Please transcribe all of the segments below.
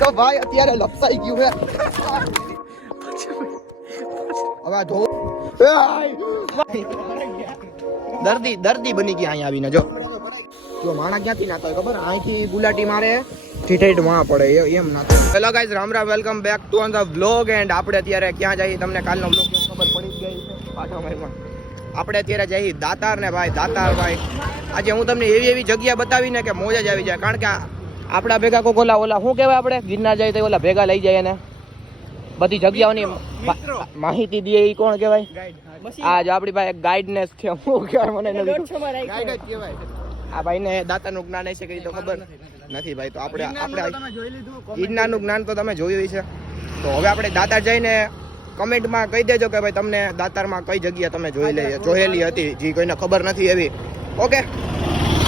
તો ભાઈ, અત્યારે લપસાઈ ગયું હે. હવે ધો દર્દી દર્દી બની ગયા અહીંયા આવીને, જો. જો, માણા ક્યાંથી નાતો ખબર? અહીંથી ગુલાટી મારે ઠીઠેઠમાં પડે એમ નાતો hello guys Ram Ram welcome back to on the vlog and આપણે અત્યારે ક્યાં જઈએ? તમને કાલનો વ્લોગ ખબર પડી ગઈ પાછો મારીમાં આપણે અત્યારે જઈએ દાતાર ને ભાઈ, દાતાર ભાઈ. આજે હું તમને એવી એવી જગ્યા બતાવીને કે મોજ જ આવી જાય. કારણ કે આપણા ભેગા કોક ઓલા ઓલા શું કહેવાય આપણે? ગિરનાર જાય તો ઓલા ભેગા લઈ જાય ને બધી જગ્યાઓની માહિતી દે એ કોણ કહેવાય? આ જો આપણી પાસે ગાઈડનેસ છે હું કહેવાય મને નથી ગાઈડ જ કહેવાય. આ ભાઈને દાતાનું જ્ઞાન હશે કે તો ખબર? નથી ભાઈ તો આપણે આપણે ગિરનારનું જ્ઞાન તો તમે જોયું છે તો હવે આપણે દાતા જઈને કમેન્ટમાં કહી દેજો કે ભાઈ તમને દાતારમાં કઈ જગ્યા તમે જોઈ લઈએ જોયેલી હતી જે કોઈને ખબર નથી એવી. ઓકે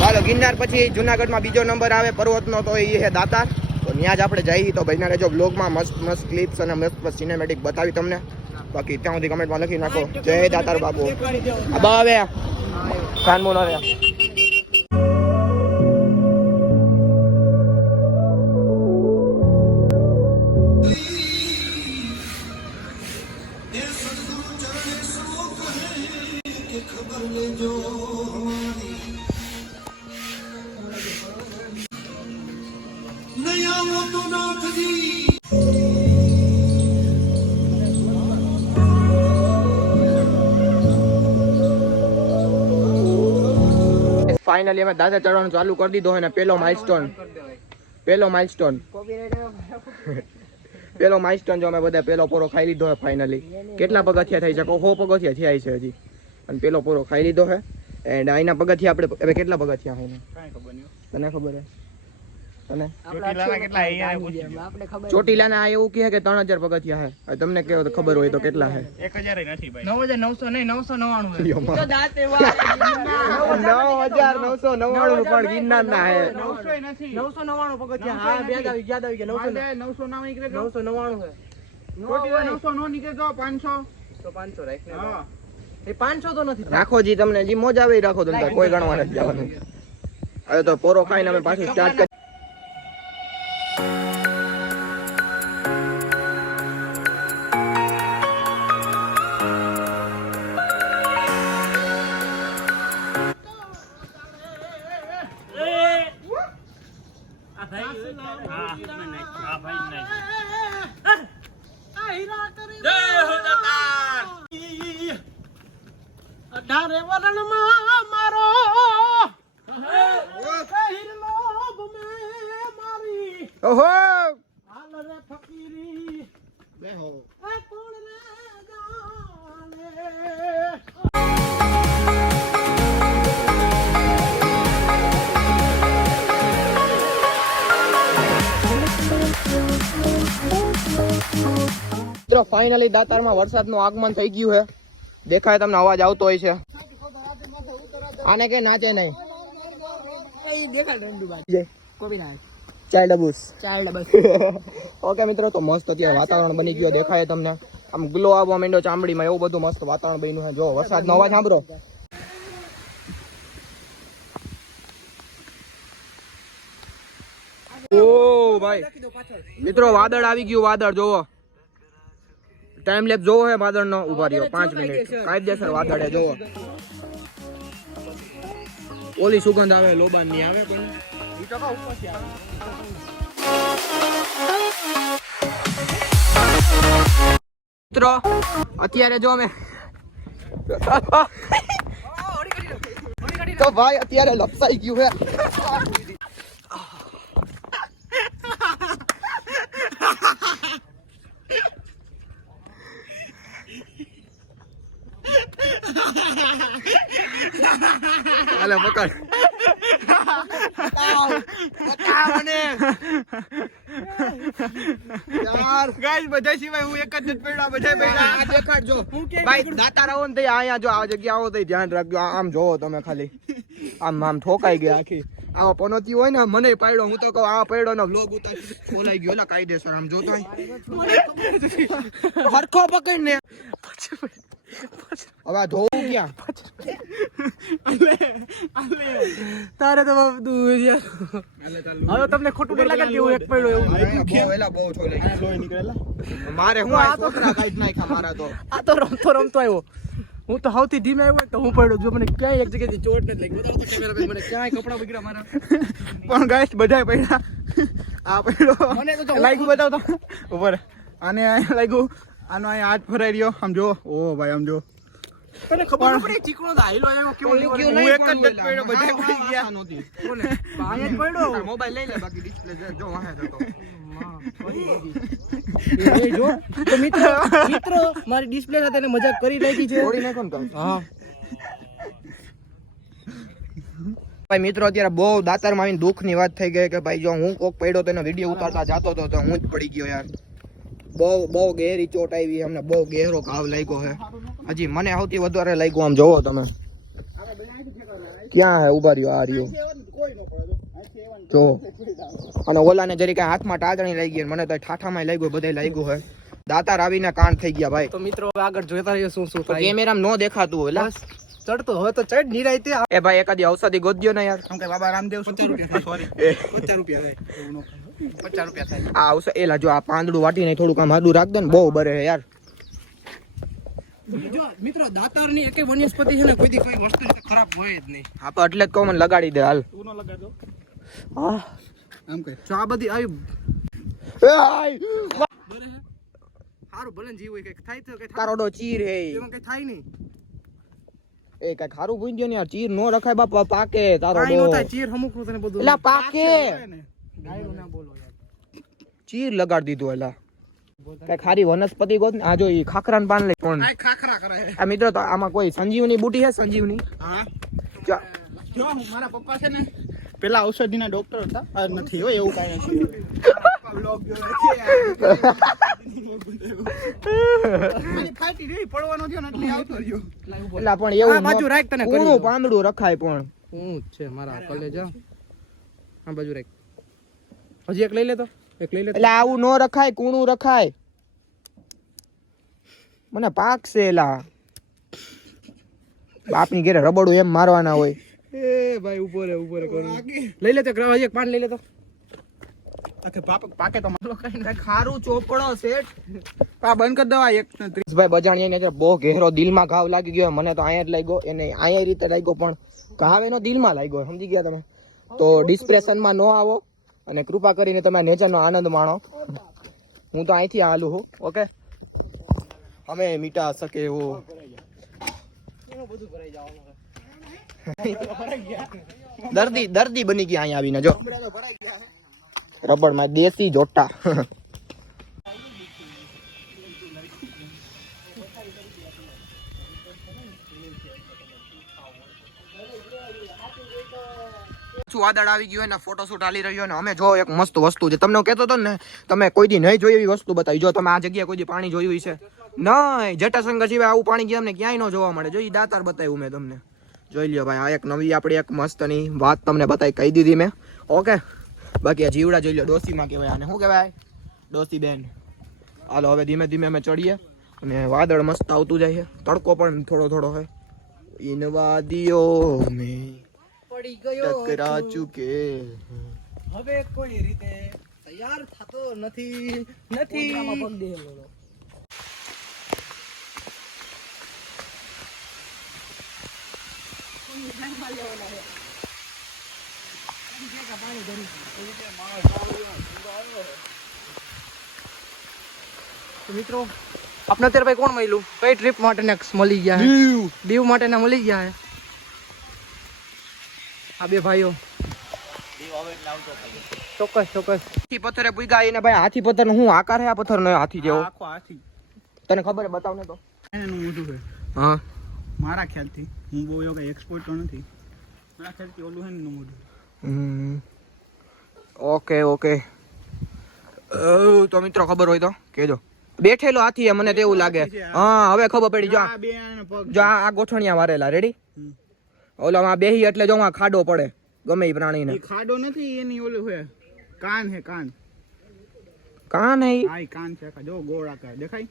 ચાલો ગિરનાર પછી જુનાગઢમાં બીજો નંબર આવે, પર્વતનો તો એ છે દાતાર. તો ત્યાં જ આપણે જઈએ. તો ભાઈના રહેજો બ્લોગમાં મસ્ત મસ્ત ક્લિપ્સ અને મસ્ત મસ્ત સિનેમેટિક બતાવી તમને. બાકી ત્યાં સુધી કમેન્ટમાં લખી નાખો. જય દાતાર અબા હવે કાનમું ન રહે ફાઇનલી અમે દાદા ચડવાનું ચાલુ કરી દીધો અને પેલો માઇલસ્ટોન પેલો માઇલસ્ટોન પેલો માઇલસ્ટોન જો અમે બધા પેલો પોરો ખાઈ લીધો હોય ફાઇનલી કેટલા પગથિયા થઈ છે હો પગથિયા થયા છે હજી. અને પેલો પોરો ખાઈ લીધો છે એન્ડ અહીંના પગથિયા આપણે કેટલા પગથિયા છે તને ખબર હે? તને ચોટીલાના આ એવું કહે કે ત્રણ હજાર પગથિયા હે. તમને કેવો ખબર હોય તો કેટલા છે એક હજાર નથી નવ હજાર નવસો નહીં નવસો નવાણું નવ હજાર નવસો નવ્વાણું પણ ગિરનાર ના હે. નવસો નવ્વાણું પગથિયા. હા બે આવી યાદ આવી ગયા નવસો નવસો ના નીકળે નવસો નવ્વાણું છે નવસો નો નીકળે તો પાંચસો. તો પાંચસો રાખ એ પાંચસો તો નથી. રાખો જી તમને જી મોજ આવે રાખો તમને કોઈ ગણવા નથી જવાનું. હવે તો પોરો ખાઈને અમે પાછું સ્ટાર્ટ અઢારે વરણમાં મારો ઓહો. હાલ રે ફકીરી. એ કોણ રે જાણે? મિત્રો ફાઇનલી દાતારમાં વરસાદનું આગમન થઈ ગયું છે. દેખાય તમને અવાજ આવતો હોય છે. આને કે નાચે નહીં. ઓકે મિત્રો તો મસ્ત અત્યારે વાતાવરણ બની ગયો દેખાય તમને. આમ ગ્લો આવવા માંડ્યો ચામડીમાં એવું બધું મસ્ત વાતાવરણ બન્યું છે. જો વરસાદનો અવાજ સાંભળો. ઓ ભાઈ. મિત્રો વાદળ આવી ગયું વાદળ જોવો ટાઈમ લેપ જોવો હે વાદળ નો ઊભા રહ્યો પાંચ મિનિટ. કાયદેસર વાદળ વાદળે જોવો. ઓલી સુગંધ આવે લોબાનની આવે પણ. મિત્રો અત્યારે જો અમે તો ભાઈ અત્યારે લપસાઈ ગયું હે હાલે પકડ ગાઈસ બધા સિવાય હું એક જ નથી પડ્યો બધા પડ્યા. દેખાડજો. ભાઈ દાતા રહો ને અહીંયા જો આ જગ્યા આવો તો ધ્યાન રાખજો. આમ જોવો તમે ખાલી. આમ આમ ઠોકાઈ ગયા આખી. આવો પનોતી હોય ને મને પાડ્યો. હું તો કહું આ પડ્યો ને વ્લોગ ઉતારી ખોલાઈ ગયો એટલે કાયદેસર. આમ જોતો. હરખો પકડ ને હવે ધોવું ક્યાં? તારે તો બધું યાર. હવે તમને ખોટું નહીં લાગે કે હું એક પડ્યો એવું? બહુ એલા બહુ છોલે મારે હું આ છોકરા કાઢી નાખ્યા મારા તો. આ તો રમતો રમતો આવ્યો. હું તો સૌથી ધીમે આવ્યો તો હું પડ્યો. જો મને ક્યાંય એક જગ્યાથી ચોટ નથી લાગી. બતાવો તો camera ભાઈ મને ક્યાંય કપડા બગડ્યા મારા. પણ ગાઈસ બધાય પડ્યા. આ પડ્યો. મને તો લાગ્યું બતાવ તો. ઉપર આને લાગ્યું. આનો અહીં હાથ ફરાઈ રહ્યો આમ જો ઓ ભાઈ આમ જો તને ખબર ન પડી ચીકણો તો આવ્યો કેવો હું હું એક એક જ જ પડ્યો, બધાય પડી ગયા. કોને અહીંયા જ પડ્યો. મોબાઈલ લઈ લે બાકી ડિસ્પ્લે જો વાહે જતો એ જો તો મિત્રો મિત્રો મારી ડિસ્પ્લે સાથે એને મજાક કરી નાખી છે. તોડી નાખો ને હા. ભાઈ મિત્રો અત્યારે બહુ દાતારમાં આવીને દુઃખની વાત થઈ ગઈ કે ભાઈ જો હું કોક પડ્યો તેનો વીડિયો ઉતારતા જતો હતો તો હું જ પડી ગયો યાર. બહુ બહુ ગહેરી ચોટ આવી અમને બહુ ગહેરો કાવ લાગ્યો છે. હજી મને સૌથી વધારે લાગ્યો આમ જોવો તમે. ક્યાં હે ઊભા રહ્યો? આ રહ્યો. જો. અને ઓલાને જરી કાંઈ હાથમાં ટાજણી લાગી ગઈ મને તો ઠાઠામાં લાગ્યું બધે લાગ્યું હે. દાતાર આવીને કાન થઈ ગયા ભાઈ. તો મિત્રો હવે આગળ જોતા રહીએ શું શું થાય. કેમેરામાં ન દેખાતું હોય લા. ચડતો. હવે તો ચડ નિરાયતે એ ભાઈ એકાદી ઔષધિ ગોદ્યો ને યાર. કેમ કે બાબા રામદેવ પચાસ રૂપિયા સોરી એ પચાસ રૂપિયા થાય એવું ન પચાસ રૂપિયા થાય. આ આવશે. એલા જો આ પાંદડું વાટીને થોડુંક આમ આડું રાખ દે ને બહુ બરે હે યાર. જો મિત્રો દાતારની એકે વનસ્પતિ છે ને કોઈ દી કોઈ વસ્તુ છે ને ખરાબ હોય જ નહીં. હા તો એટલે જ કહું મને લગાડી દે હાલ. તું ન લગાડતો હા. આમ કે જો આ બધી આવી એ આય! બરે હે? સારું ભલે ને જીવ હોય કંઈક થાય તો કઈ થાય. કારોડો ચીર હે. એમાં કઈ થાય નહીં. એ કઈ ખારું ભૂંજ્યો ને યાર ચીર નો રખાય બાપા પાકે તારો કાંઈ ડો. નો થાય ચીર અમુકનું તને બધું. એલા પાકે. ગાયનું ના બોલો. યાર ચીર લગાડી દીધું એલા. કઈ ખારી વનસ્પતિ ગોત ને આ જો ઈ ખાખરાન પાન લે કોણ? આ ખાખરા કરે આ મિત્રો તો આમાં કોઈ સંજીવની બુટી હે? સંજીવની? હા. જો, જો હું મારા પપ્પા છે ને પેલા ઔષધિના ડોક્ટર હતા. નથી હોય એવું કાંઈ નથી. પણ કૂણું દઉં. પાંદડું રખાય પણ. હું છે મારા કલેજ આ બાજુ રાખ. હજી એક લઈ લેતો એક લઈ લે તો. એટલે આવું ન રખાય કૂણું રખાય. મને પાક છે એલા. બાપની ઘેરે રબડું એમ મારવાના હોય. એ ભાઈ ઊભો રે ઊભો રે લઈ લે તો એક એક પાન લઈ લે તો. પાકે તો મારો કઈ ખારું ચોપડો શેઠ આ બંધ કરી દવા એક ને ત્રીસ. ભાઈ બજાણીયા ને બહુ ગહેરો દિલમાં ઘાવ લાગી ગયો. મને તો અહીંયા જ લાગ્યો. એને અહીંયા રીતે લાગ્યો પણ ઘાવ એનો દિલમાં લાગ્યો સમજી ગયા તમે? તો ડિસ્પ્રેશનમાં ન આવો. અને કૃપા કરીને તમે નેચરનો આનંદ માણો. હું તો અહીંથી હાલું હું ઓકે? અમે મીટા શકે એવું? દર્દી દર્દી બની ગયા અહીંયા આવીને જો. રબડમાં દેશી જોટા શું વાદળ આવી ગયું અને ફોટોશૂટ હાલી રહ્યો ને અમે જો એક મસ્ત વસ્તુ છે. તમને કહેતો હતો ને, તમે કોઈ દી નહીં જોઈ એવી વસ્તુ બતાવી. જો તમે આ જગ્યાએ કોઈ દી પાણી જોયું છે નહીં, જટાશંકર સિવાય આવું પાણી ગયા અમને ક્યાંય ન જોવા મળે. જો એ દાતાર બતાવ્યું મેં તમને. જોઈ લ્યો ભાઈ, આ એક નવી આપણી એક મસ્તની વાત તમને બતાવી, કહી દીધી મેં. ઓકે, બાકી આ જીવડા જોઈ લ્યો, ડોસીમાં કહેવાય આને. શું કહેવાય? ડોસી બેન. હાલો, હવે ધીમે ધીમે અમે ચડીએ અને વાદળ મસ્ત આવતું જાય છે. તડકો પણ થોડો થોડો હોય. ઇનવાદીઓ મેં પડી ગયો ટકરા છું. ચુકે. હવે કોઈ રીતે તૈયાર થતો નથી નથી. તો મિત્રો આપણે અત્યારે ભાઈ કોણ મળ્યું? કઈ ટ્રીપ માટે મળી ગયા? હે? દીવ માટેના મળી ગયા? હે આ બે ભાઈઓ. ચોક્કસ ચોક્કસ. હાથી પથ્થરે પૂગ્યા એને ભાઈ હાથી પથ્થર નો હું આકાર હે આ પથ્થર નો હાથી જેવો? આખો હાથી. તને ખબર હે બતાવ ને તો. એનું મોઢું છે. હા. મારા ખ્યાલથી. હું બહુ કઈ એક્સપોર્ટ તો નથી. મારા ખ્યાલથી ઓલું હે ને મોઢું. Okay okay. તો મિત્રો ખબર હોય તો કેજો બેઠેલો હાથી મને તો એવું લાગે. હા હવે ખબર પડી. જો આ- પગ ગોઠણિયા વારેલા રેડી. ઓલામાં બેહી એટલે જો ખાડો પડે ગમે એ પ્રાણીને. એ ખાડો નથી એની ઓલું છે કાન હે કાન. કાન હે ઈ? હા કાન છે જો ગોળ આકાર દેખાય?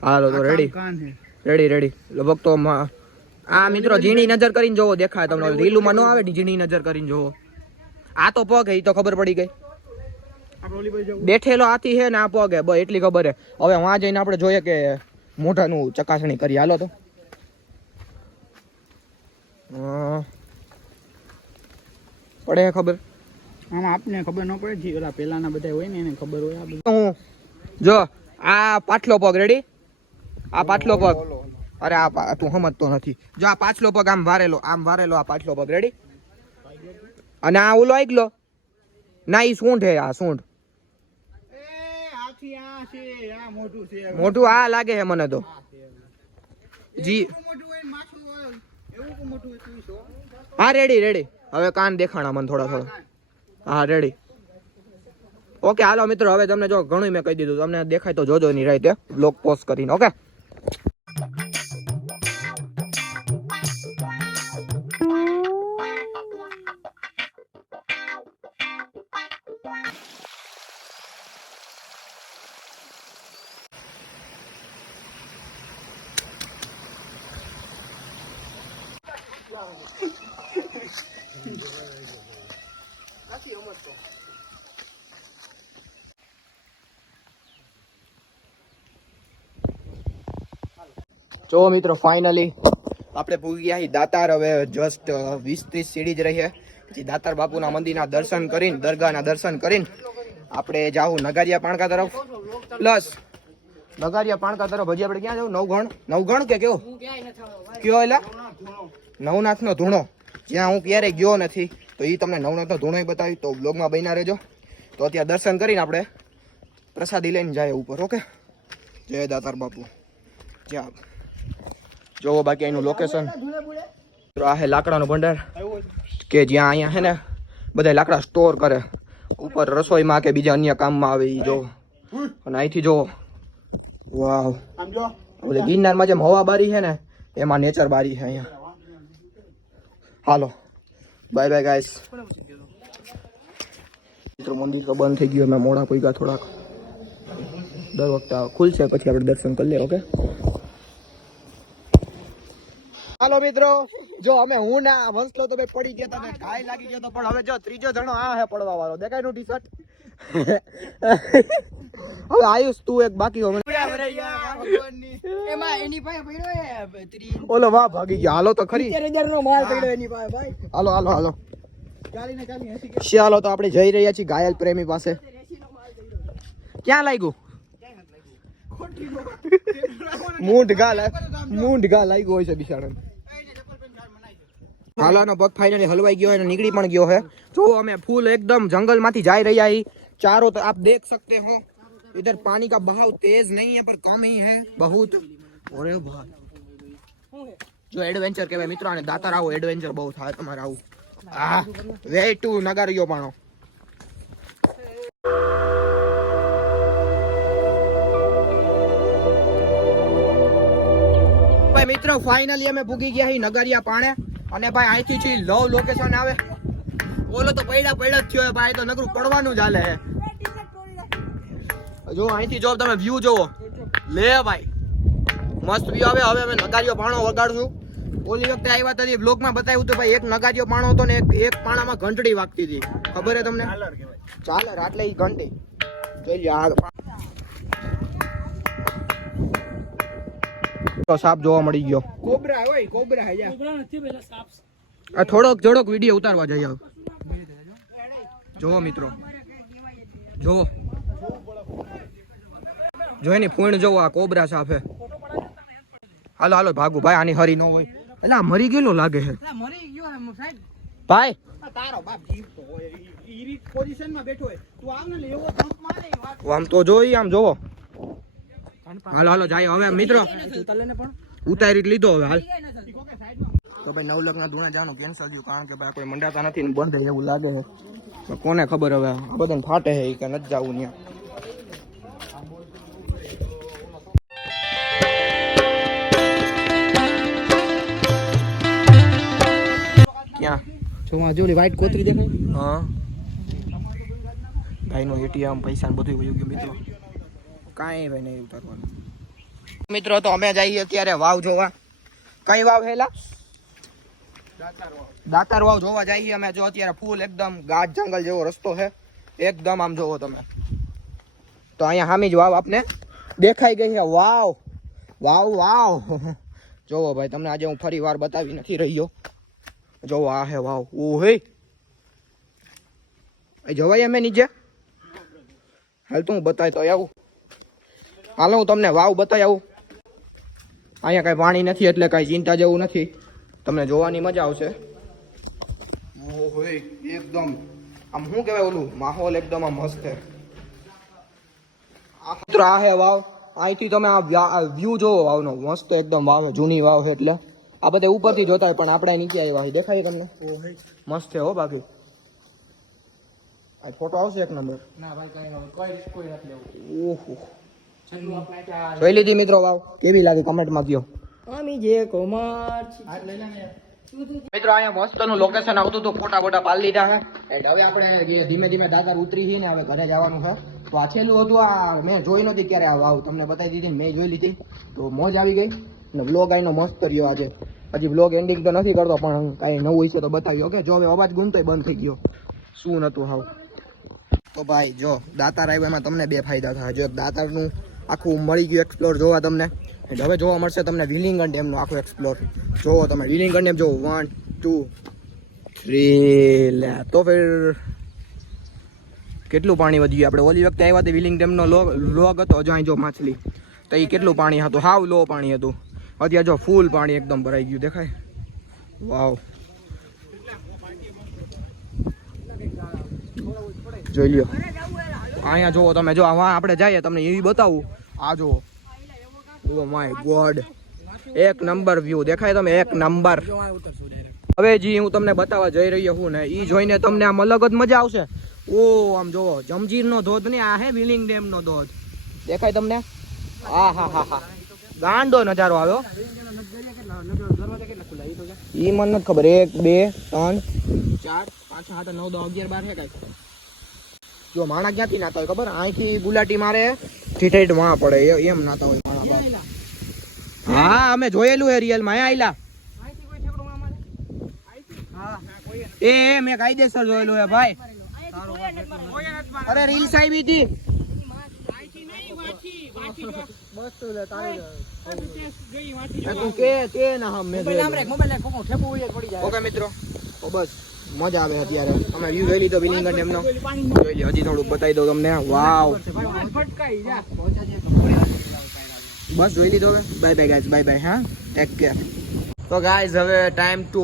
હાલો તો રેડી કાન હે. રેડી રેડી લગભગ તો આ મિત્રો ઝીણી નજર કરીને જોવો દેખાય તમને. રીલુમાં ન આવે ઝીણી નજર કરીને જોવો. આ તો પગ હે ઈ તો ખબર પડી ગઈ. ઓલી બેઠેલો હાથી હે ને આ પગ હે બસ એટલી ખબર હે. હવે વાં જઈને આપણે જોઈએ કે મોઢાનું ચકાસણી કરી હાલો તો. પડે ખબર? આમ આપને ખબર ન પડે જી ઓલા પેલાના બધા હોય ને એને ખબર હોય આ બધું. જો આ પાછલો પગ રેડી આ પાછલો પગ. અરે આ તું સમજતો નથી. જો આ પાછલો પગ આમ વારેલો આમ વારેલો આ પાછલો પગ રેડી અને આ ઓલો આગલો ના ઈ સૂંઢ હે આ સૂંઢ. આ મોટું આ લાગે છે મને તો. જી એવું મોટું હોય ને માથું હોય એવું કોઈ મોટું હોય તું શો હા રેડી રેડી હવે કાન દેખાણા મને થોડા થોડા. હા રેડી ઓકે હાલો મિત્રો, હવે તમને જો ઘણું મેં કહી દીધું. તમને દેખાય તો જોજો ની રાઈતે બ્લોગ પોસ્ટ કરીને ઓકે જો મિત્રો ફાઇનલી આપણે પૂગી ગયા દાતાર. હવે જસ્ટ વીસ ત્રીસ સીડી જ રહીએ. પછી દાતાર બાપુના મંદિરના દર્શન કરીને દરગાહના દર્શન કરીને આપણે જાવું નગારિયા પાણકા તરફ. પ્લસ નગારિયા પાણકા તરફ હજી આપણે ક્યાં જવું નવગણ? નવગણ કે કેવો? કયો એટલે નવનાથનો ધૂણો. જ્યાં હું ક્યારેય ગયો નથી, તો એ તમને નવનાથનો ધૂણો બતાવી તો બ્લોગમાં બન્યા રહેજો. તો અત્યારે દર્શન કરીને આપણે પ્રસાદી લઈને જાય ઉપર, ઓકે? જય દાતાર બાપુ. જ્યાં જોવો બાકી એનું લોકેશન આ હે લાકડાનો ભંડાર, કે જ્યાં અહીંયા હે ને બધા લાકડા સ્ટોર કરે. ઉપર રસોઈમાં કે બીજા અન્ય કામમાં આવે એ જો અને અહીંથી જોવો. વાવ. ગિરનારમાં જેમ હવા બારી છે ને, એમાં નેચર બારી છે અહીંયા. હાલો. બાય બાય ગાઈસ મિત્રો, મંદિર તો બંધ થઈ ગયું અમે મોડા પૈગા થોડાક. દર વખતે ખુલશે, પછી આપણે દર્શન કરી લે ઓકે હાલો, મિત્રો. જો અમે હું ના વંશલો તો પડી ગયા તમે ઘાય લાગી ગયો તો પણ હવે જો ત્રીજો જણો આ હે પડવા વાળો દેખાયનું ટી શર્ટ હવે આયુષ તું એક બાકી ઓલો વાહ ભાગી ગયો. હાલો તો ખરી. હાલો હાલો હાલો. ચાલો તો આપણે જઈ રહ્યા છીએ ઘાયલ પ્રેમી પાસે. ક્યાં લાગ્યું? મૂંઢ ગા મૂંઢ ગા લાગ્યો હોય છે બિચારા હાલાનો પગ ફાઈનલી હલવાઈ ગયો અને નીકળી પણ ગયો હે. જો અમે ફૂલ એકદમ જંગલમાંથી જઈ રહ્યા છીએ चारों तरफ आप देख सकते हो इधर पानी का बहाव तेज नहीं है पर कम ही है बहुत अरे भाई જો એડવેન્ચર કહેવાય મિત્રો અને દાતાર આવો એડવેન્ચર બહુ થાય તમારે આવું આ વે ટુ નગારીયો પાણો ભાઈ મિત્રો ફાઇનલી અમે પૂગી ગયા છીએ નગરિયા પાણે અને ભાઈ અહીંથી છે લવ લોકેશન આવે ઓલો તો પૈડા પૈડા જ થયો હે ભાઈ તો નકરું પડવાનું ચાલે હે. જો અહીંથી જો તમે વ્યૂ જોવો. લે ભાઈ. મસ્ત વ્યૂ આવે હવે અમે નગારીયો પાણો વગાડશું. ઓલી વખતે આવ્યા હતા બ્લોગમાં બતાવ્યું તો ભાઈ એક નગારીયો પાણો હતો ને એક એક પાણામાં ઘંટડી વાગતી હતી. ખબર હે તમને? ચાલર ચાલે આટલે ઈ ઘંટી જોઈ યાર તો સાપ જોવા મળી ગયો. કોબરા હોય કોબરા હે જા આ થોડોક થોડોક વીડિયો ઉતારવા જઈ આવ. જોવો મિત્રો. જોવો. જો એની ફૂણ જોવો આ કોબરા સાફે. હાલો હાલો ભાગુ. ભાઈ આની હરી ન હોય. એટલે આ મરી ગયેલો લાગે છે. મરી ગયો એમ સાહેબ. ભાઈ. આ તારો બાપ જીવતો હોય. ઈ- ઈ પોઝિશનમાં બેઠો હોય. તું આવ ને એટલે એવો જમ્પ મારે ઈ વાત. આમ તો જોઈ આમ જોવો. હાલો હાલો જાય હવે મિત્રો. ઉતારી લીધો હવે હાલ. તો ભાઈ નવલગ્ન ના ધૂણા જવાનું કેન્સલ થયું. કારણ કે ભાઈ કોઈ મંડાતા નથી ને બંધ એવું લાગે છે. કોને ખબર હવે? આ બધાને ફાટે છે ઈ કે નથી જવું ત્યાં ક્યાં? જો આ જોલી વ્હાઈટ કોતરી દેખાય? હા. ભાઈનો એટીએમ પૈસા ને બધું વયું ગયું મિત્રો. કાંઈ ભાઈ નહીં ઉતારવાનું. મિત્રો તો અમે જઈએ અત્યારે વાવ જોવા. કઈ વાવ હેલા? દાતાર વાવ જોવા જઈએ અમે જો અત્યારે ફૂલ એકદમ ગાઢ જંગલ જેવો રસ્તો છે. એકદમ આમ જોવો તમે. તો અહીંયા સામી જ વાવ આપને દેખાઈ ગઈ છે. વાવ વાવ વાવ. જોવો ભાઈ, તમને આજે હું ફરી વાર બતાવી નથી રહ્યો. જોવો, આ હે વાવ. ઓ, હે. એ જવાય અમે નીચે? હાલ તો હું બતાવી તો આવું. હાલો, હું તમને વાવ બતાવી આવું. અહીંયા કાંઈ પાણી નથી, એટલે કાંઈ ચિંતા જેવું નથી. તમને જોવાની મજા આવશે. ઓહો એકદમ આમ શું કહેવાય ઓલું માહોલ એકદમ આમ મસ્ત છે. મિત્રો આ હે વાવ. અહીંથી તમે આ વ્યૂ જોવો વાવનો. મસ્ત એકદમ વાવ જૂની વાવ છે એટલે. આ બધા ઉપરથી જોતા હોય પણ આપણે નીચે આવ્યા હોય દેખાય તમને? મસ્ત છે હો બાકી. આ ફોટો આવશે એક નંબર. ના ભાઈ કોઈ કોઈ ઓહો. જોઈ લીધી મિત્રો વાવ. કેવી લાગે કમેન્ટમાં કયો. આમી જે કુમાર ને. મિત્રો અહીંયા મસ્તનું લોકેશન આવતું હતું ફોટા ફોટા પાડી લીધા છે. એન્ડ હવે આપણે ધીમે ધીમે દાદર ઉતરી છીએ ને હવે ઘરે જવાનું છે. તો આ છેલ્લું હતું આ મેં જોઈ નથી ક્યારે આ વાવ. તમને બતાવી દીધી મેં જોઈ લીધી. તો મોજ આવી ગઈ. અને બ્લોગ આઈનો મસ્ત રહ્યો આજે. હજી બ્લોગ એન્ડિંગ તો નથી કરતો પણ કાંઈ નવું હશે તો બતાવ્યું. ઓકે જો હવે અવાજ ગુમતો બંધ થઈ ગયો. શું નતું હાવ. તો ભાઈ જો દાતાર હાઈવેમાં તમને બે ફાયદા થાય. જો દાતારનું આખું મળી ગયું એક્સપ્લોર જોવા તમને. And હવે જોવા મળશે તમને વિલિંગન ડેમનો આખો એક્સપ્લોર જોવો તમે વિલિંગન ડેમ જોવો. વન ટુ થ્રી લે. તો ફેર કેટલું પાણી વધી આપણે ઓલી વખતે આવ્યા તે વિલિંગ ડેમનો લો લોગ હતો જો અહીં જો માછલી. તો એ કેટલું પાણી હતું? હાવ લો પાણી હતું. અત્યારે જો ફૂલ પાણી એકદમ ભરાઈ ગયું દેખાય. વાવ જોઈ લ્યો. અહીંયા જુઓ તમે. જો આવા આપણે જઈએ, તમને એવી બતાવું. આ જુઓ ઓ માય ગોડ એક નંબર વ્યૂ દેખાય તમે? એક નંબર. હવે જી, હું તમને બતાવવા જઈ રહ્યો હું ને, ઈ જોઈને તમને આમ અલગ જ મજા આવશે. ઓ, આમ જોવો જમજીરનો ધોધ ને આ હે, વિલિંગ ડેમ નો ધોધ. દેખાય તમને? આ હા હા હા. ગાંડો નજારો આવ્યો. એ. ઈ મને નથી ખબર. એક, બે, ત્રણ, ચાર, પાંચ, સાત નવ, દસ, અગિયાર, બાર હે કાંઈ જો, માણા ક્યાંથી નાતા હોય ખબર? અહીંથી ગુલાટી મારે ઠીઠેઠમાં પડે, એ- એમ નાતા હોય. હા અમે જોયેલું હે રિયલમાં આયલા. અહીંથી કોઈ ઠેકડો માં મારે? હા. કોઈ એ મેં કાયદેસર જોયેલું હે ભાઈ. અરે રીલ્સ આવી હતી. એ એ મજા આવે અત્યારે. અમે વ્યૂ જોઈ લીધો વિલિંગન ડેમનો જોઈ લ્યો હજી થોડુંક બતાવી દઉં તમને. વાવ બસ જોઈ લીધો bye bye guys bye bye હા? ટેક કેર તો ગાઈઝ હવે time to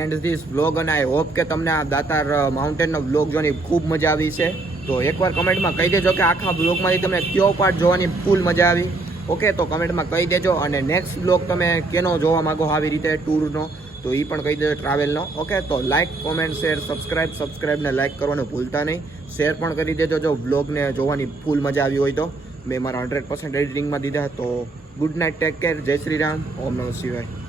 end this vlog અને આઈ હોપ કે તમને આ દાતાર માઉન્ટેનનો વ્લોગ જોવાની ખૂબ મજા આવી છે. તો એકવાર કમેન્ટમાં કહી દેજો કે આખા વ્લોગમાંથી તમને કયો પાર્ટ જોવાની ફૂલ મજા આવી. ઓકે તો કમેન્ટમાં કહી દેજો અને નેક્સ્ટ વ્લોગ તમે કેનો જોવા માગો આવી રીતે ટૂરનો તો એ પણ કહી દેજો ટ્રાવેલનો ઓકે તો લાઇક કોમેન્ટ શેર સબસ્ક્રાઇબ સબસ્ક્રાઇબને લાઇક કરવાનું ભૂલતા નહીં. શેર પણ કરી દેજો જો વ્લોગને જોવાની ફૂલ મજા આવી હોય તો. મેં મારા હંડ્રેડ પર્સન્ટ એડિટિંગમાં દીધા, તો ગુડ નાઇટ ટેક કેર જય શ્રી રામ, ઓમ નમઃ શિવાય.